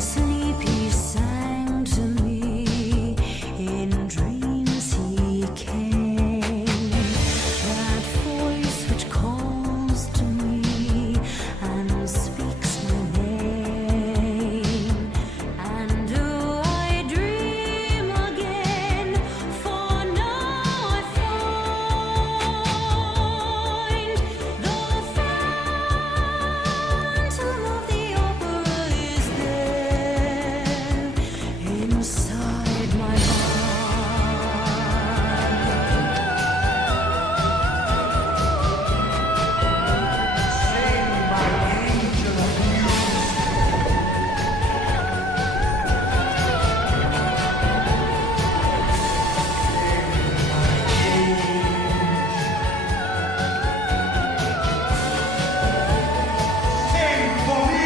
Sleepy sang to me, in dreams he came. That voice which calls to me and speaks my name. And do I dream again? For now I find the phantom of the opera is there inside my heart. Sing, my angel of music. Sing for me.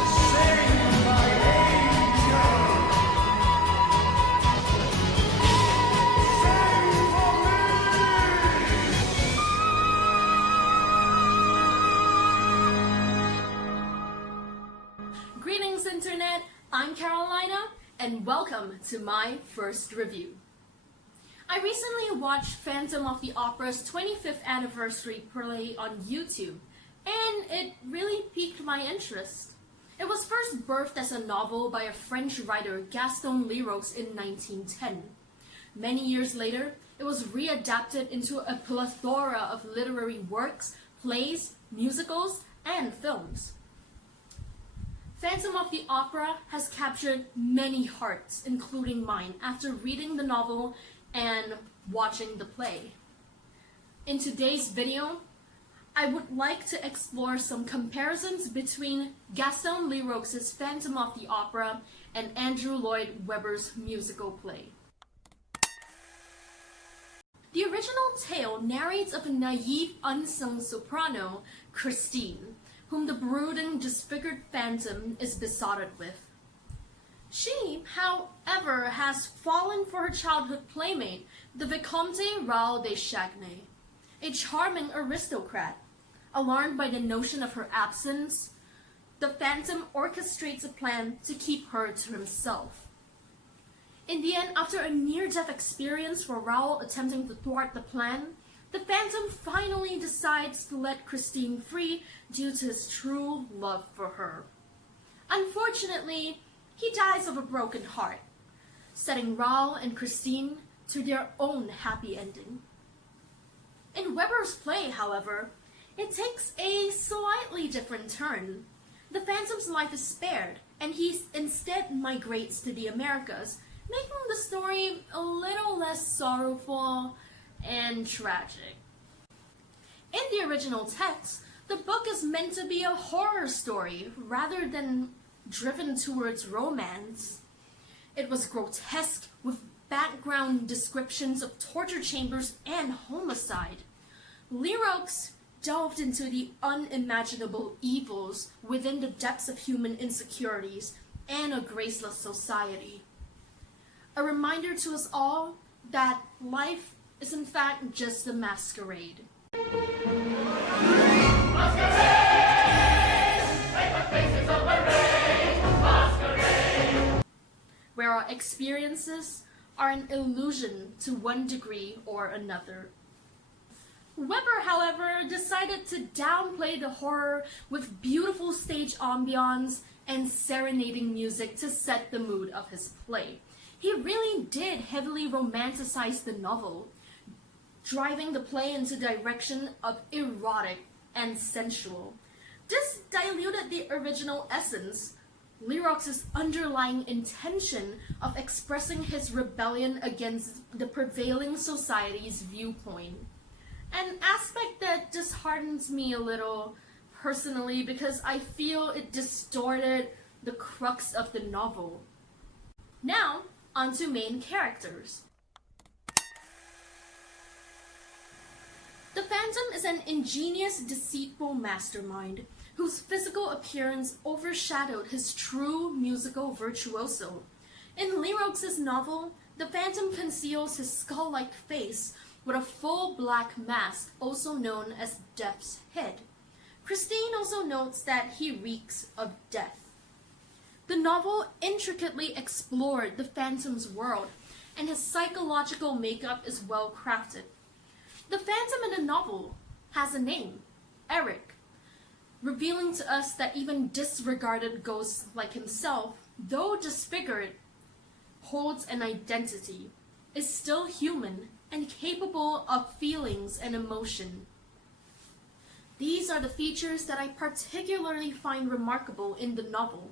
Sing, my angel. Sing for me. Greetings, Internet! I'm Carolina, and welcome to my first review. I recently watched Phantom of the Opera's 25th anniversary play on YouTube, and it really piqued my interest. It was first birthed as a novel by a French writer, Gaston Leroux, in 1910. Many years later, it was readapted into a plethora of literary works, plays, musicals, and films. Phantom of the Opera has captured many hearts, including mine, after reading the novel and watching the play. In today's video, I would like to explore some comparisons between Gaston Leroux's Phantom of the Opera and Andrew Lloyd Webber's musical play. The original tale narrates of a naive, unsung soprano, Christine, whom the brooding, disfigured phantom is besotted with. She, however, has fallen for her childhood playmate, the Vicomte Raoul de Chagny, a charming aristocrat. Alarmed by the notion of her absence, the phantom orchestrates a plan to keep her to himself. In the end, after a near-death experience for Raoul attempting to thwart the plan, the phantom finally decides to let Christine free due to his true love for her. Unfortunately, he dies of a broken heart, setting Raoul and Christine to their own happy ending. In Webber's play, however, it takes a slightly different turn. The phantom's life is spared, and he instead migrates to the Americas, making the story a little less sorrowful and tragic. In the original text, the book is meant to be a horror story rather than driven towards romance. It was grotesque, with background descriptions of torture chambers and homicide. Leroux delved into the unimaginable evils within the depths of human insecurities and a graceless society. A reminder to us all that life is in fact just a masquerade. Where our experiences are an illusion to one degree or another. Webber, however, decided to downplay the horror with beautiful stage ambiance and serenading music to set the mood of his play. He really did heavily romanticize the novel, driving the play into the direction of erotic and sensual. This diluted the original essence, Leroux's underlying intention of expressing his rebellion against the prevailing society's viewpoint. An aspect that disheartens me a little personally because I feel it distorted the crux of the novel. Now, onto main characters. The Phantom is an ingenious, deceitful mastermind whose physical appearance overshadowed his true musical virtuoso. In Leroux's novel, the Phantom conceals his skull-like face with a full black mask, also known as Death's Head. Christine also notes that he reeks of death. The novel intricately explored the Phantom's world, and his psychological makeup is well crafted. The Phantom in the novel has a name, Eric, revealing to us that even disregarded ghosts like himself, though disfigured, holds an identity, is still human, and capable of feelings and emotion. These are the features that I particularly find remarkable in the novel.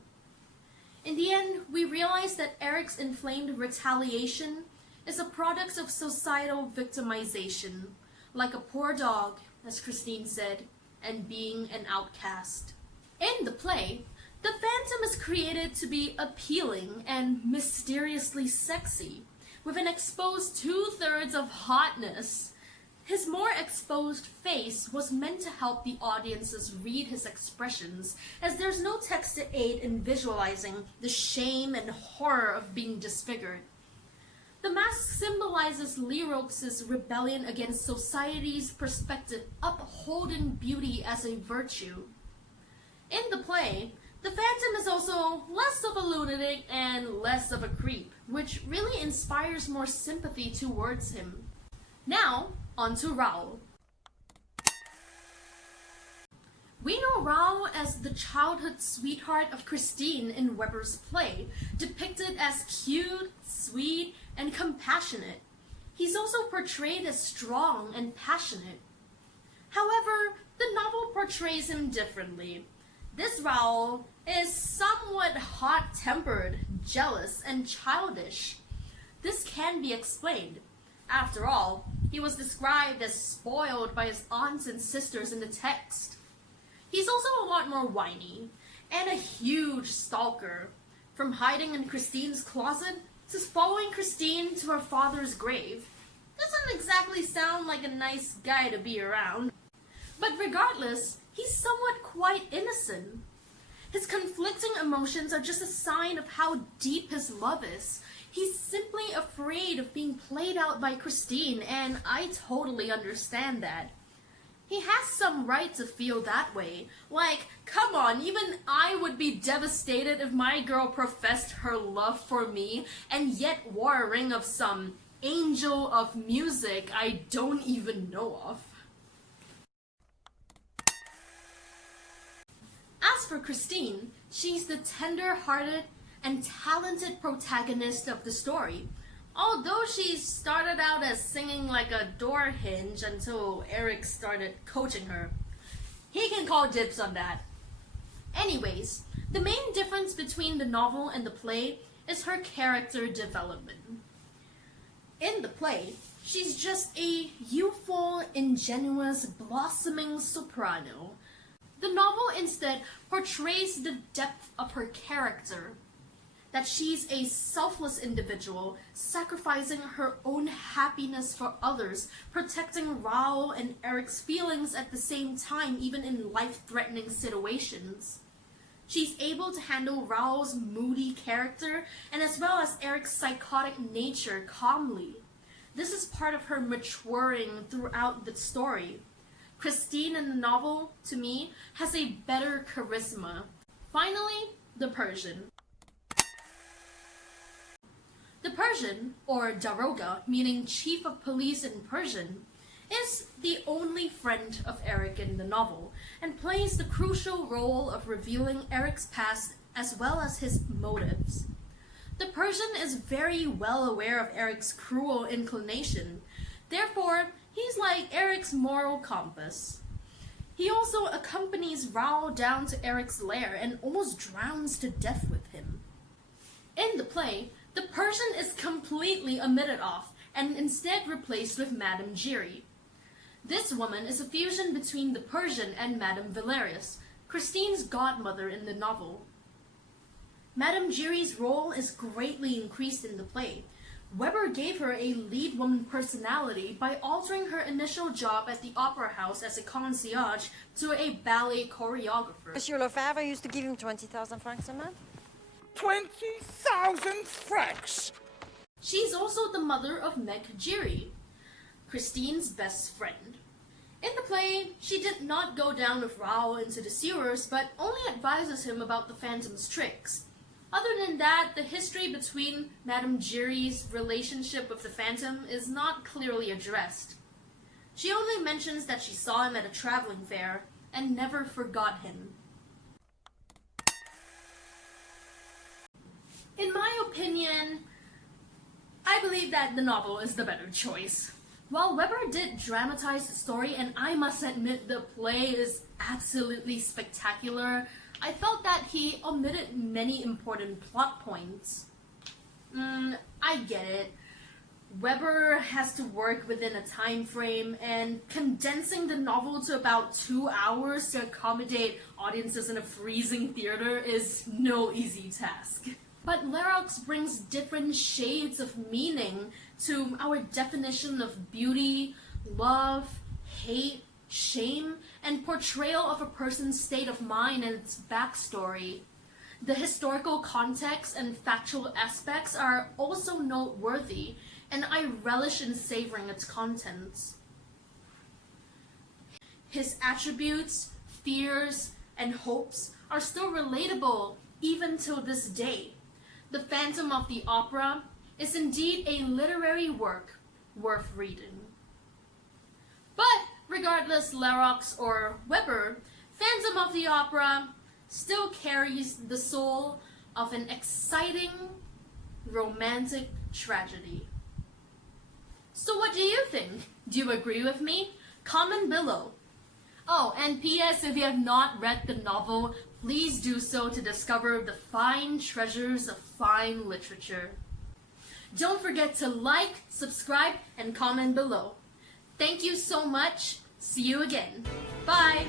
In the end, we realize that Eric's inflamed retaliation is a product of societal victimization, like a poor dog, as Christine said, and being an outcast. In the play, the Phantom is created to be appealing and mysteriously sexy, with an exposed 2/3 of hotness. His more exposed face was meant to help the audiences read his expressions, as there's no text to aid in visualizing the shame and horror of being disfigured. The mask symbolizes Lerox's rebellion against society's perspective, upholding beauty as a virtue. In the play, the Phantom is also less of a lunatic and less of a creep, which really inspires more sympathy towards him. Now, on to Raoul. We know Raoul as the childhood sweetheart of Christine in Weber's play, depicted as cute, sweet, and compassionate. He's also portrayed as strong and passionate. However, the novel portrays him differently. This Raoul is somewhat hot-tempered, jealous, and childish. This can be explained. After all, he was described as spoiled by his aunts and sisters in the text. He's also a lot more whiny, and a huge stalker, from hiding in Christine's closet to following Christine to her father's grave. Doesn't exactly sound like a nice guy to be around. But regardless, he's somewhat quite innocent. His conflicting emotions are just a sign of how deep his love is. He's simply afraid of being played out by Christine, and I totally understand that. He has some right to feel that way. Like, come on, even I would be devastated if my girl professed her love for me and yet wore a ring of some angel of music I don't even know of. As for Christine, she's the tender-hearted and talented protagonist of the story. Although she started out as singing like a door hinge until Eric started coaching her. He can call dibs on that. Anyways, the main difference between the novel and the play is her character development. In the play, she's just a youthful, ingenuous, blossoming soprano. The novel instead portrays the depth of her character. That she's a selfless individual, sacrificing her own happiness for others, protecting Raoul and Eric's feelings at the same time, even in life-threatening situations. She's able to handle Raoul's moody character, and as well as Eric's psychotic nature calmly. This is part of her maturing throughout the story. Christine in the novel, to me, has a better charisma. Finally, the Persian. The Persian, or Daroga, meaning chief of police in Persian, is the only friend of Eric in the novel, and plays the crucial role of revealing Eric's past as well as his motives. The Persian is very well aware of Eric's cruel inclination, therefore he's like Eric's moral compass. He also accompanies Raoul down to Eric's lair and almost drowns to death with him. In the play, the Persian is completely omitted off and instead replaced with Madame Giry. This woman is a fusion between the Persian and Madame Valerius, Christine's godmother in the novel. Madame Giry's role is greatly increased in the play. Weber gave her a lead woman personality by altering her initial job at the opera house as a concierge to a ballet choreographer. Monsieur Lefebvre used to give him 20,000 francs a month. 20,000 francs! She's also the mother of Meg Jiri, Christine's best friend. In the play, she did not go down with Rao into the sewers, but only advises him about the Phantom's tricks. Other than that, the history between Madame Jiri's relationship with the Phantom is not clearly addressed. She only mentions that she saw him at a traveling fair and never forgot him. In my opinion, I believe that the novel is the better choice. While Weber did dramatize the story, and I must admit the play is absolutely spectacular, I felt that he omitted many important plot points. I get it. Weber has to work within a time frame, and condensing the novel to about 2 hours to accommodate audiences in a freezing theater is no easy task. But Lerox brings different shades of meaning to our definition of beauty, love, hate, shame, and portrayal of a person's state of mind and its backstory. The historical context and factual aspects are also noteworthy, and I relish in savoring its contents. His attributes, fears, and hopes are still relatable even till this day. The Phantom of the Opera is indeed a literary work worth reading. But regardless Lerox or Weber, Phantom of the Opera still carries the soul of an exciting romantic tragedy. So what do you think? Do you agree with me? Comment below. Oh, and P.S. if you have not read the novel, please do so to discover the fine treasures of fine literature. Don't forget to like, subscribe, and comment below. Thank you so much. See you again. Bye!